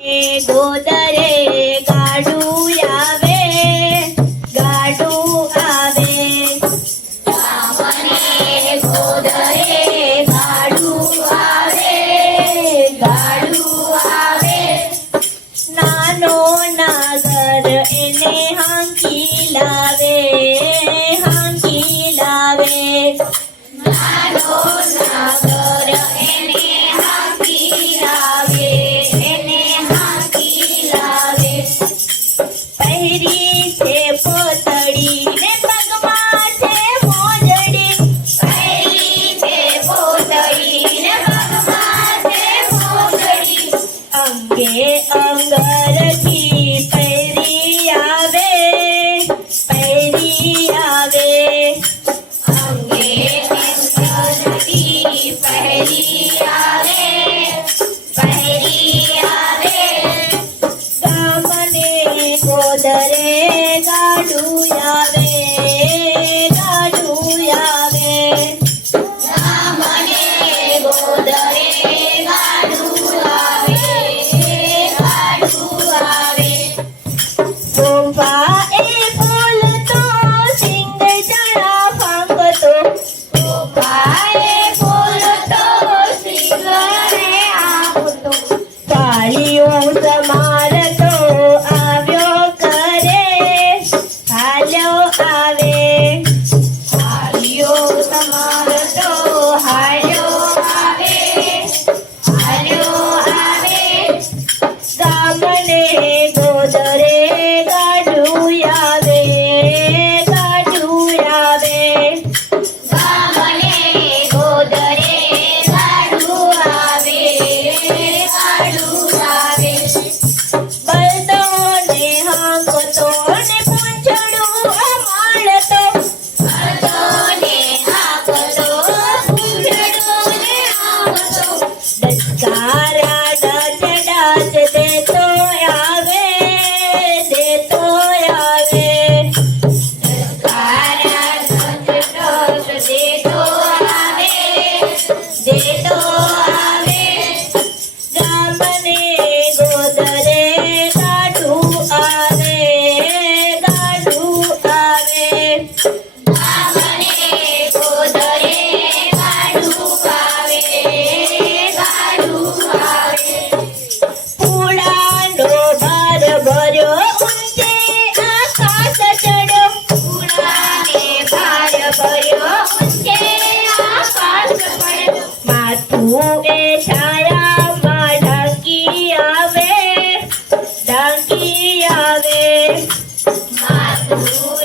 ગોદરે ગાડું આવે, ગાડું આવે. ગામને ગોદરે ગાડું આવે, ગાડું આવે. નાનો નાગર એને હાંકી લાવે, હાંકી લાવે. નાનો નાગર એને હાંકી લાવે, એને હાંકી લાવે. પહેરી છે પોતડી ને પગમાં છે મોજડી, પહેરી છે પોતડી ને પગમાં છે મોજડી. અંગે અંગરથી પહેરી આવે, પહેરી આવે. અંગે અંગરથી પહેરી આવે, પહેરી આવે. ગામને ગોદરે ગાડું આવે, ગાડું આવે. ગામને ગોદરે ગાડું આવે, ગાડું આવે. ગોપા એ બોલતો સિંગ જણા ફાંકતો, ગોપા એ બોલતો સિંગ ને આપતો. કાળિયું સમારતો આવ્યો કરે, હાલ્યો આવે. કાળિયું સમારતો હાલ્યો આવે, હાલ્યો આવે. ગામને ગોદરે ગાડું આવે, ગાડું આવે. ગામને ગોદરે ગાડું આવે, ગાડું આવે. બળદોને હાંકતો ને પૂંછડું અમાળતો, બળદોને હાંકતો પૂંછડું ને આંકતો. દચકારા ડચ ડચ દેતો આવે, દેતો આવે. દચકારા ડચ ડચ દેતો આવે, દેતો આવે. ગામને ગોદરે ગાડું આવે, ગાડું આવે. ગામને ગોદરે ગાડું આવે, ગાડું આવે. પૂળાનો ભાર ભર્યો ઊંચે આકાશ ચડ્યો, પૂળાને ભાર ભર્યો ઊંચે આકાશ પડ્યો. માથું એ છાયામાં ઢાંકી આવે, ઢાંકી આવે. માથું